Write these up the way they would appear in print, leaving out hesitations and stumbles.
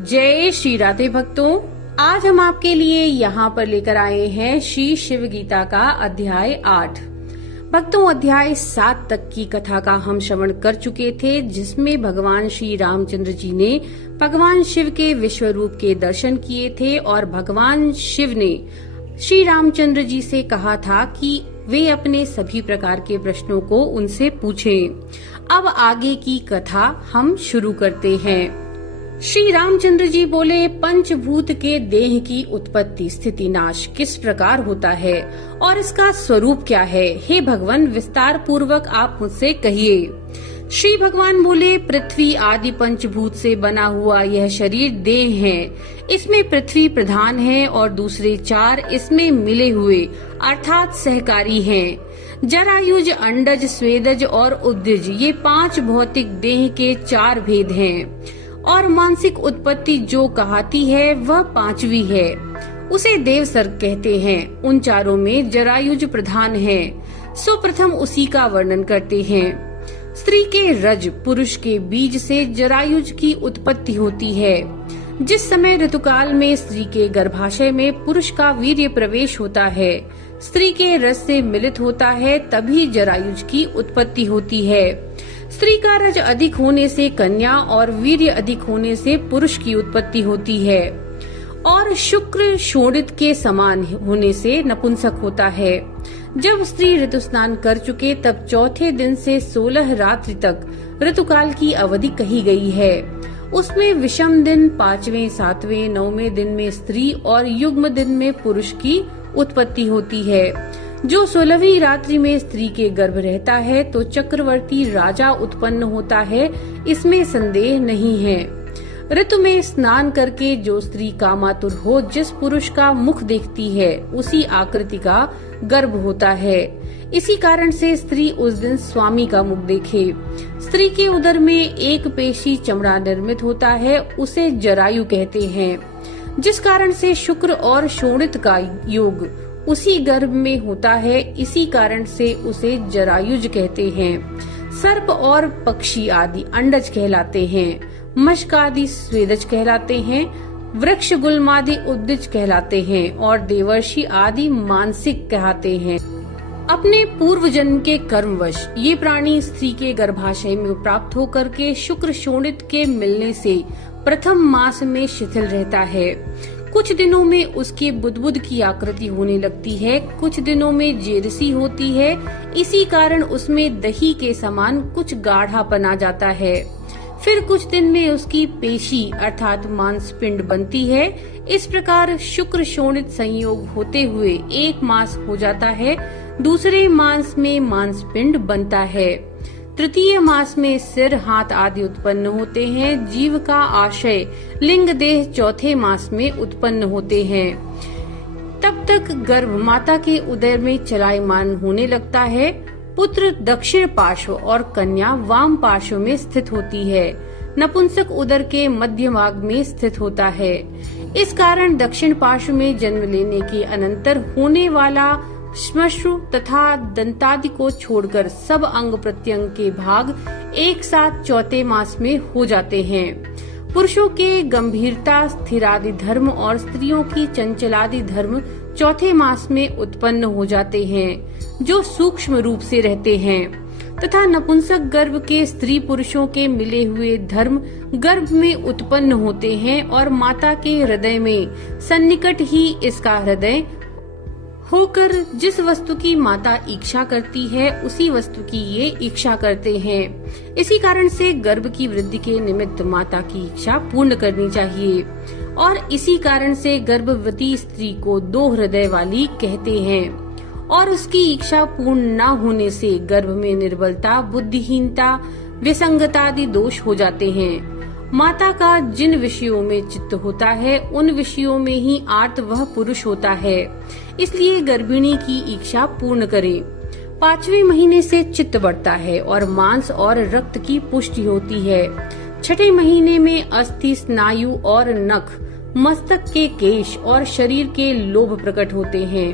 जय श्री राधे भक्तों, आज हम आपके लिए यहाँ पर लेकर आए हैं श्री शिव गीता का अध्याय 8। भक्तों, अध्याय 7 तक की कथा का हम श्रवण कर चुके थे, जिसमें भगवान श्री रामचंद्र जी ने भगवान शिव के विश्व रूप के दर्शन किए थे और भगवान शिव ने श्री रामचंद्र जी से कहा था कि वे अपने सभी प्रकार के प्रश्नों को उनसे पूछें। अब आगे की कथा हम शुरू करते हैं। श्री रामचंद्र जी बोले, पंचभूत के देह की उत्पत्ति स्थिति नाश किस प्रकार होता है और इसका स्वरूप क्या है? हे भगवान, विस्तार पूर्वक आप मुझसे कहिए। श्री भगवान बोले, पृथ्वी आदि पंचभूत से बना हुआ यह शरीर देह है। इसमें पृथ्वी प्रधान है और दूसरे 4 इसमें मिले हुए अर्थात सहकारी हैं। जरायुज, अंडज, स्वेदज और उद्दज, ये 5 भौतिक देह के 4 भेद हैं और मानसिक उत्पत्ति जो कहती है वह 5वीं है, उसे देव सर्ग कहते हैं। उन 4 में जरायुज प्रधान है, सो प्रथम उसी का वर्णन करते हैं। स्त्री के रज, पुरुष के बीज से जरायुज की उत्पत्ति होती है। जिस समय ऋतुकाल में स्त्री के गर्भाशय में पुरुष का वीर्य प्रवेश होता है, स्त्री के रस से मिलित होता है, तभी जरायुज की उत्पत्ति होती है। स्त्री का रज अधिक होने से कन्या और वीर्य अधिक होने से पुरुष की उत्पत्ति होती है और शुक्र शोणित के समान होने से नपुंसक होता है। जब स्त्री ऋतु स्नान कर चुके तब चौथे दिन से 16 रात्रि तक ऋतुकाल की अवधि कही गई है। उसमें विषम दिन 5वें, 7वें, 9वें दिन में स्त्री और युग्म दिन में पुरुष की उत्पत्ति होती है। जो 16वीं रात्रि में स्त्री के गर्भ रहता है तो चक्रवर्ती राजा उत्पन्न होता है, इसमें संदेह नहीं है। ऋतु में स्नान करके जो स्त्री कामातुर हो, जिस पुरुष का मुख देखती है, उसी आकृति का गर्भ होता है। इसी कारण से स्त्री उस दिन स्वामी का मुख देखे। स्त्री के उदर में एक पेशी चमड़ा निर्मित होता है, उसे जरायु कहते हैं। जिस कारण से शुक्र और शोणित का योग उसी गर्भ में होता है, इसी कारण से उसे जरायुज कहते हैं। सर्प और पक्षी आदि अंडज कहलाते हैं, मशक आदि स्वेदज कहलाते हैं, वृक्ष गुल्मादि उद्दिज कहलाते हैं और देवर्षि आदि मानसिक कहते हैं। अपने पूर्व जन्म के कर्मवश ये प्राणी स्त्री के गर्भाशय में प्राप्त होकर के शुक्र शोणित के मिलने से प्रथम मास में शिथिल रहता है। कुछ दिनों में उसकी बुदबुद की आकृति होने लगती है, कुछ दिनों में जेरसी होती है। इसी कारण उसमें दही के समान कुछ गाढ़ापन आ जाता है। फिर कुछ दिन में उसकी पेशी अर्थात मांसपिंड बनती है। इस प्रकार शुक्र शोणित संयोग होते हुए 1 मास हो जाता है। दूसरे मास में मांसपिंड बनता है। तृतीय मास में सिर, हाथ आदि उत्पन्न होते हैं। जीव का आशय लिंग देह चौथे मास में उत्पन्न होते हैं। तब तक गर्भ माता के उदर में चलायमान होने लगता है। पुत्र दक्षिण पार्श्व और कन्या वाम पार्श्व में स्थित होती है। नपुंसक उदर के मध्य भाग में स्थित होता है। इस कारण दक्षिण पार्श्व में जन्म लेने के अनंतर होने वाला श्मश्रु तथा दंतादि को छोड़कर सब अंग प्रत्यंग के भाग एक साथ चौथे मास में हो जाते हैं। पुरुषों के गंभीरता स्थिरादि धर्म और स्त्रियों की चंचलादि धर्म चौथे मास में उत्पन्न हो जाते हैं, जो सूक्ष्म रूप से रहते हैं, तथा नपुंसक गर्भ के स्त्री पुरुषों के मिले हुए धर्म गर्भ में उत्पन्न होते हैं और माता के हृदय में सन्निकट ही इसका हृदय होकर जिस वस्तु की माता इच्छा करती है, उसी वस्तु की ये इच्छा करते हैं। इसी कारण से गर्भ की वृद्धि के निमित्त माता की इच्छा पूर्ण करनी चाहिए और इसी कारण से गर्भवती स्त्री को 2 हृदय वाली कहते हैं और उसकी इच्छा पूर्ण न होने से गर्भ में निर्बलता, बुद्धिहीनता, विसंगता आदि दोष हो जाते हैं। माता का जिन विषयों में चित्त होता है, उन विषयों में ही आर्त वह पुरुष होता है। इसलिए गर्भिणी की इच्छा पूर्ण करें। 5वें महीने से चित्त बढ़ता है और मांस और रक्त की पुष्टि होती है। 6ठे महीने में अस्थि, स्नायु और नख, मस्तक के केश और शरीर के लोभ प्रकट होते हैं।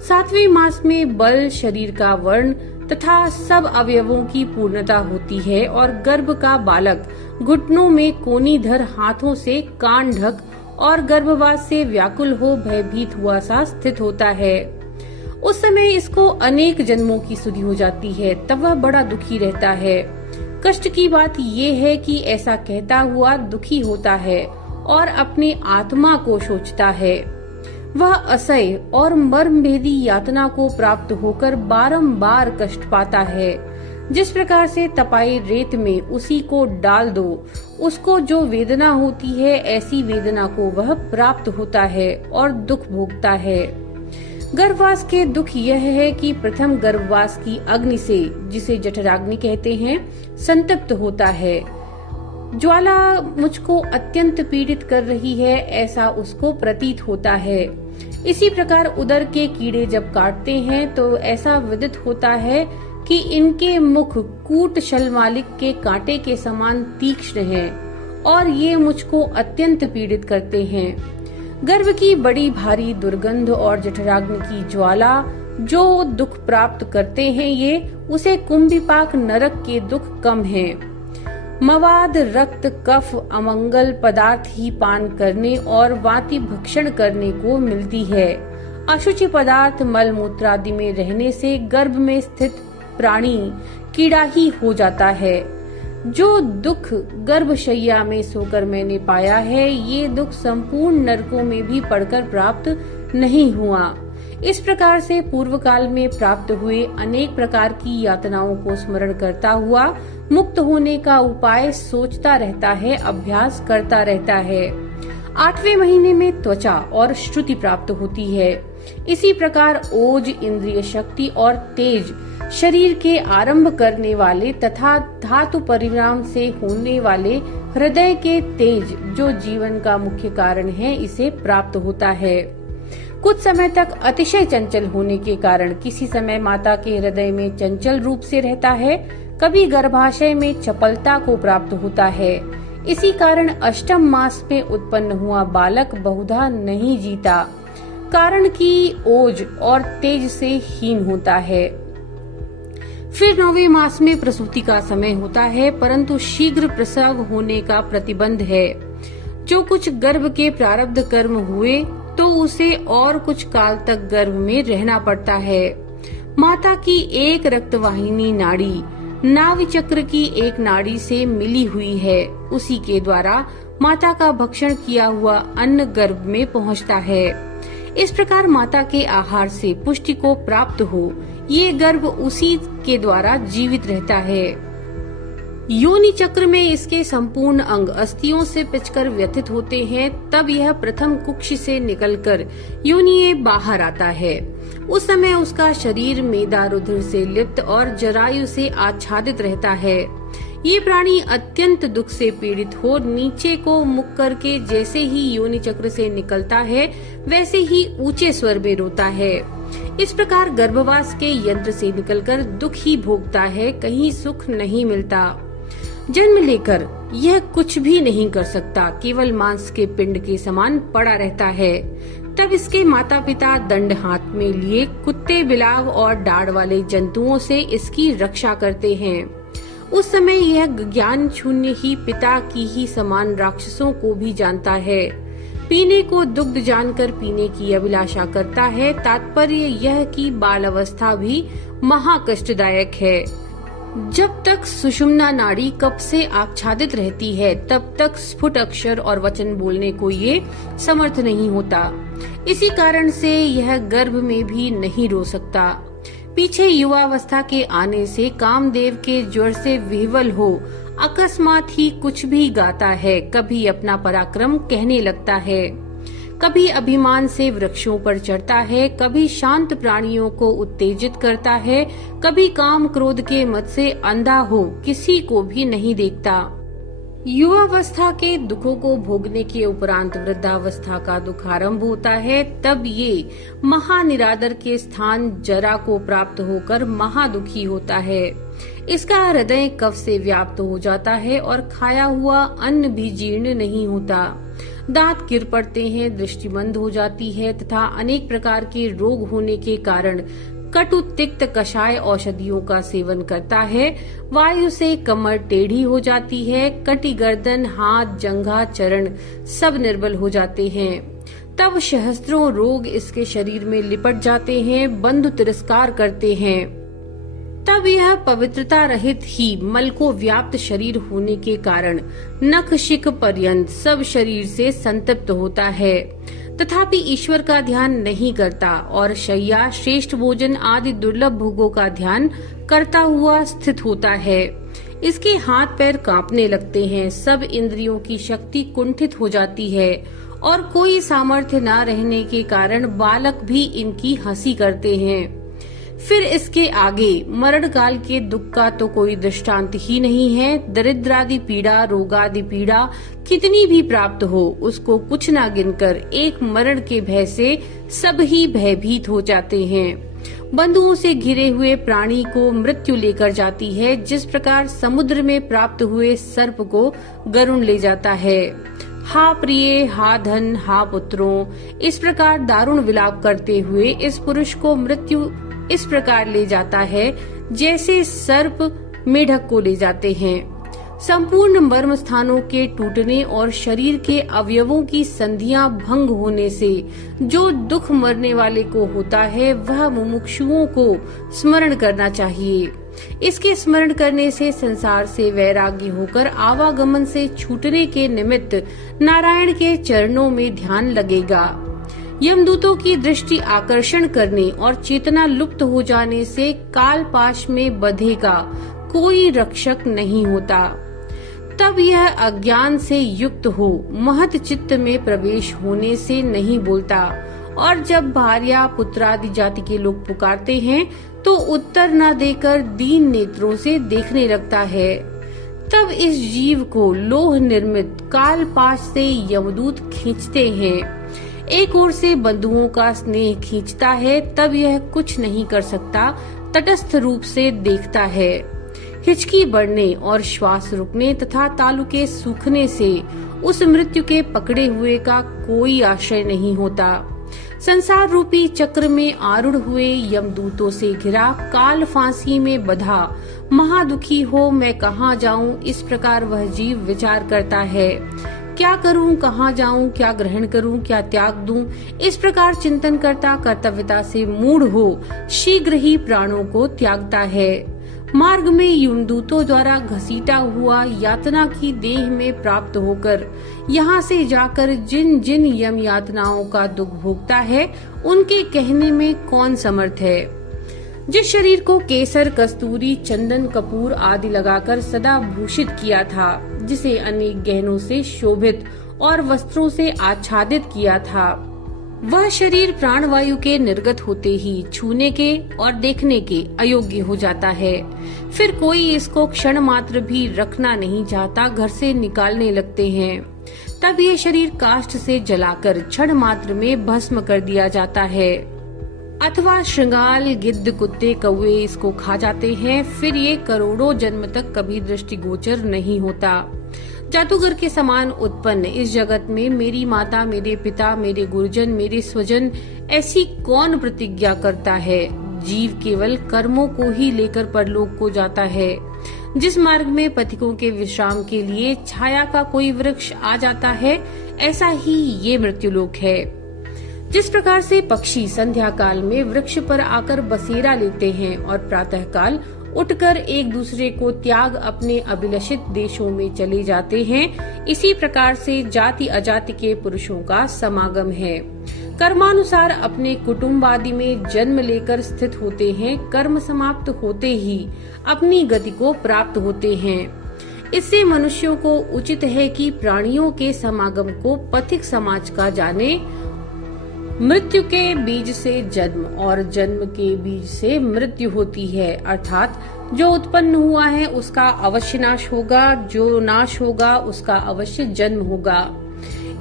7वें मास में बल, शरीर का वर्ण तथा सब अवयवों की पूर्णता होती है और गर्भ का बालक घुटनों में कोनी धर हाथों से कान ढक और गर्भवास से व्याकुल हो भयभीत हुआ सा स्थित होता है। उस समय इसको अनेक जन्मों की सुधि हो जाती है, तब वह बड़ा दुखी रहता है। कष्ट की बात ये है कि ऐसा कहता हुआ दुखी होता है और अपनी आत्मा को सोचता है। वह असह्य और मर्मभेदी यातना को प्राप्त होकर बारंबार कष्ट पाता है। जिस प्रकार से तपाई रेत में उसी को डाल दो, उसको जो वेदना होती है, ऐसी वेदना को वह प्राप्त होता है और दुख भोगता है। गर्भवास के दुख यह है कि प्रथम गर्भवास की अग्नि से, जिसे जठराग्नि कहते हैं, संतप्त होता है। ज्वाला मुझको अत्यंत पीड़ित कर रही है, ऐसा उसको प्रतीत होता है। इसी प्रकार उदर के कीड़े जब काटते हैं तो ऐसा विदित होता है कि इनके मुख कूट शलमालिक के कांटे के समान तीक्ष्ण हैं और ये मुझको अत्यंत पीड़ित करते हैं। गर्भ की बड़ी भारी दुर्गंध और जठराग्नि की ज्वाला जो दुख प्राप्त करते हैं, ये उसे कुंभिपाक नरक के दुख कम हैं। मवाद, रक्त, कफ, अमंगल पदार्थ ही पान करने और वाति भक्षण करने को मिलती है। अशुचि पदार्थ मल मूत्र आदि में रहने से गर्भ में स्थित प्राणी कीड़ा ही हो जाता है। जो दुख गर्भशैया में सोकर मैंने पाया है, ये दुख संपूर्ण नरकों में भी पड़कर प्राप्त नहीं हुआ। इस प्रकार से पूर्व काल में प्राप्त हुए अनेक प्रकार की यातनाओं को स्मरण करता हुआ मुक्त होने का उपाय सोचता रहता है, अभ्यास करता रहता है। 8वें महीने में त्वचा और श्रुति प्राप्त होती है। इसी प्रकार ओज, इंद्रिय शक्ति और तेज शरीर के आरंभ करने वाले तथा धातु परिणाम से होने वाले हृदय के तेज, जो जीवन का मुख्य कारण है, इसे प्राप्त होता है। कुछ समय तक अतिशय चंचल होने के कारण किसी समय माता के हृदय में चंचल रूप से रहता है, कभी गर्भाशय में चपलता को प्राप्त होता है। इसी कारण अष्टम मास में उत्पन्न हुआ बालक बहुधा नहीं जीता, कारण कि ओज और तेज से हीन होता है। फिर 9वें मास में प्रसूति का समय होता है, परंतु शीघ्र प्रसव होने का प्रतिबंध है। जो कुछ गर्भ के प्रारब्ध कर्म हुए तो उसे और कुछ काल तक गर्भ में रहना पड़ता है। माता की एक रक्तवाहिनी नाड़ी नाभि चक्र की एक नाड़ी से मिली हुई है, उसी के द्वारा माता का भक्षण किया हुआ अन्न गर्भ में पहुंचता है। इस प्रकार माता के आहार से पुष्टि को प्राप्त हो, ये गर्भ उसी के द्वारा जीवित रहता है। योनि चक्र में इसके संपूर्ण अंग अस्थियों से पिचकर व्यथित होते हैं, तब यह प्रथम कुक्ष से निकलकर योनि बाहर आता है। उस समय उसका शरीर मेदा रुधिर से लिप्त और जरायु से आच्छादित रहता है। ये प्राणी अत्यंत दुख से पीड़ित हो नीचे को मुख करके जैसे ही योनि चक्र से निकलता है, वैसे ही ऊंचे स्वर में रोता है। इस प्रकार गर्भवास के यंत्र से निकलकर दुख ही भोगता है, कहीं सुख नहीं मिलता। जन्म लेकर यह कुछ भी नहीं कर सकता, केवल मांस के पिंड के समान पड़ा रहता है। तब इसके माता पिता दंड हाथ में लिए कुत्ते, बिलाव और डाढ़ वाले जंतुओं से इसकी रक्षा करते हैं। उस समय यह ज्ञान शून्य ही पिता की ही समान राक्षसों को भी जानता है। पीने को दुग्ध जानकर पीने की अभिलाषा करता है। तात्पर्य यह कि बाल अवस्था भी महा कष्टदायक है। जब तक सुषुम्ना नाड़ी कफ से आच्छादित रहती है, तब तक स्फुट अक्षर और वचन बोलने को ये समर्थ नहीं होता। इसी कारण से यह गर्भ में भी नहीं रो सकता। पीछे युवावस्था के आने से कामदेव के ज्वर से विह्वल हो अकस्मात ही कुछ भी गाता है। कभी अपना पराक्रम कहने लगता है, कभी अभिमान से वृक्षों पर चढ़ता है, कभी शांत प्राणियों को उत्तेजित करता है, कभी काम क्रोध के मद से अंधा हो किसी को भी नहीं देखता। युवावस्था के दुखों को भोगने के उपरांत वृद्धावस्था का दुख आरंभ होता है। तब ये महानिरादर के स्थान जरा को प्राप्त होकर महादुखी होता है। इसका हृदय कफ से व्याप्त हो जाता है और खाया हुआ अन्न भी जीर्ण नहीं होता। दांत गिर पड़ते हैं, दृष्टि मंद हो जाती है तथा अनेक प्रकार के रोग होने के कारण कटु तिक्त कषाय औषधियों का सेवन करता है। वायु से कमर टेढ़ी हो जाती है, कटी गर्दन, हाथ, जंघा, चरण सब निर्बल हो जाते हैं। तब सहस्त्रों रोग इसके शरीर में लिपट जाते हैं, बंधु तिरस्कार करते हैं। तब यह पवित्रता रहित ही मल को व्याप्त शरीर होने के कारण नख शिख पर्यंत सब शरीर से संतप्त होता है, तथापि ईश्वर का ध्यान नहीं करता और शय्या, श्रेष्ठ भोजन आदि दुर्लभ भोगों का ध्यान करता हुआ स्थित होता है। इसके हाथ पैर कांपने लगते हैं, सब इंद्रियों की शक्ति कुंठित हो जाती है और कोई सामर्थ्य न रहने के कारण बालक भी इनकी हंसी करते हैं। फिर इसके आगे मरण काल के दुख का तो कोई दृष्टांत ही नहीं है। दरिद्रादि पीड़ा, रोगादि पीड़ा कितनी भी प्राप्त हो, उसको कुछ न गिनकर एक मरण के भय से सब ही भयभीत हो जाते हैं। बंधुओं से घिरे हुए प्राणी को मृत्यु लेकर जाती है, जिस प्रकार समुद्र में प्राप्त हुए सर्प को गरुण ले जाता है। हा प्रिय, हा धन, हा पुत्रों, इस प्रकार दारुण विलाप करते हुए इस पुरुष को मृत्यु इस प्रकार ले जाता है जैसे सर्प मेढक को ले जाते हैं। संपूर्ण मर्म स्थानों के टूटने और शरीर के अवयवों की संधियां भंग होने से जो दुख मरने वाले को होता है, वह मुमुक्षुओं को स्मरण करना चाहिए। इसके स्मरण करने से संसार से वैराग्य होकर आवागमन से छूटने के निमित्त नारायण के चरणों में ध्यान लगेगा। यमदूतों की दृष्टि आकर्षण करने और चेतना लुप्त हो जाने से काल पाश में बंधे का कोई रक्षक नहीं होता। तब यह अज्ञान से युक्त हो महत चित्त में प्रवेश होने से नहीं बोलता, और जब भार्या पुत्रादि जाति के लोग पुकारते हैं तो उत्तर न देकर दीन नेत्रों से देखने लगता है। तब इस जीव को लोह निर्मित काल पाश से यमदूत खींचते हैं। एक ओर से बंधुओं का स्नेह खींचता है, तब यह कुछ नहीं कर सकता, तटस्थ रूप से देखता है। हिचकी बढ़ने और श्वास रुकने तथा तालु के सूखने से उस मृत्यु के पकड़े हुए का कोई आश्रय नहीं होता। संसार रूपी चक्र में आरूढ़ हुए यमदूतों से घिरा काल फांसी में बंधा महादुखी हो मैं कहाँ जाऊं, इस प्रकार वह जीव विचार करता है। क्या करूं, कहाँ जाऊं, क्या ग्रहण करूं, क्या त्याग दूं, इस प्रकार चिंतन करता कर्तव्यता से मूढ़ हो शीघ्र ही प्राणों को त्यागता है। मार्ग में यमदूतों द्वारा घसीटा हुआ यातना की देह में प्राप्त होकर यहाँ से जाकर जिन जिन यम यातनाओं का दुख भोगता है, उनके कहने में कौन समर्थ है। जिस शरीर को केसर, कस्तूरी, चंदन, कपूर आदि लगाकर सदा भूषित किया था, जिसे अनेक गहनों से शोभित और वस्त्रों से आच्छादित किया था, वह शरीर प्राणवायु के निर्गत होते ही छूने के और देखने के अयोग्य हो जाता है। फिर कोई इसको क्षण मात्र भी रखना नहीं चाहता, घर से निकालने लगते हैं। तब ये शरीर काष्ठ से जलाकर क्षण मात्र में भस्म कर दिया जाता है, अथवा श्रृंगाल, गिद्ध, कुत्ते, कौवे इसको खा जाते हैं। फिर ये करोड़ों जन्म तक कभी दृष्टिगोचर नहीं होता। जादूगर के समान उत्पन्न इस जगत में मेरी माता, मेरे पिता, मेरे गुरुजन, मेरे स्वजन, ऐसी कौन प्रतिज्ञा करता है। जीव केवल कर्मों को ही लेकर परलोक को जाता है। जिस मार्ग में पथिकों के विश्राम के लिए छाया का कोई वृक्ष आ जाता है, ऐसा ही ये मृत्युलोक है। जिस प्रकार से पक्षी संध्या काल में वृक्ष पर आकर बसेरा लेते हैं और प्रातः काल उठकर एक दूसरे को त्याग अपने अभिलषित देशों में चले जाते हैं, इसी प्रकार से जाति अजाति के पुरुषों का समागम है। कर्मानुसार अपने कुटुंब आदि में जन्म लेकर स्थित होते हैं, कर्म समाप्त होते ही अपनी गति को प्राप्त होते हैं। इससे मनुष्यों को उचित है कि प्राणियों के समागम को पथिक समाज का जाने। मृत्यु के बीज से जन्म और जन्म के बीज से मृत्यु होती है, अर्थात जो उत्पन्न हुआ है उसका अवश्य नाश होगा, जो नाश होगा उसका अवश्य जन्म होगा।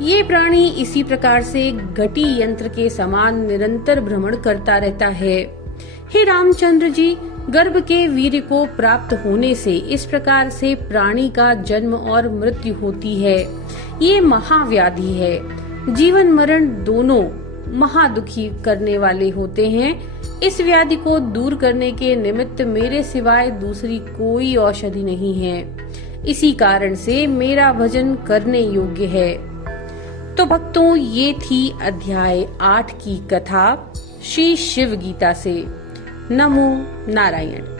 ये प्राणी इसी प्रकार से घटी यंत्र के समान निरंतर भ्रमण करता रहता है। हे रामचंद्र जी, गर्भ के वीर्य को प्राप्त होने से इस प्रकार से प्राणी का जन्म और मृत्यु होती है। ये महाव्याधि है। जीवन मरण दोनों महादुखी करने वाले होते हैं। इस व्याधि को दूर करने के निमित्त मेरे सिवाय दूसरी कोई औषधि नहीं है। इसी कारण से मेरा भजन करने योग्य है। तो भक्तों, ये थी अध्याय 8 की कथा श्री शिव गीता से। नमो नारायण।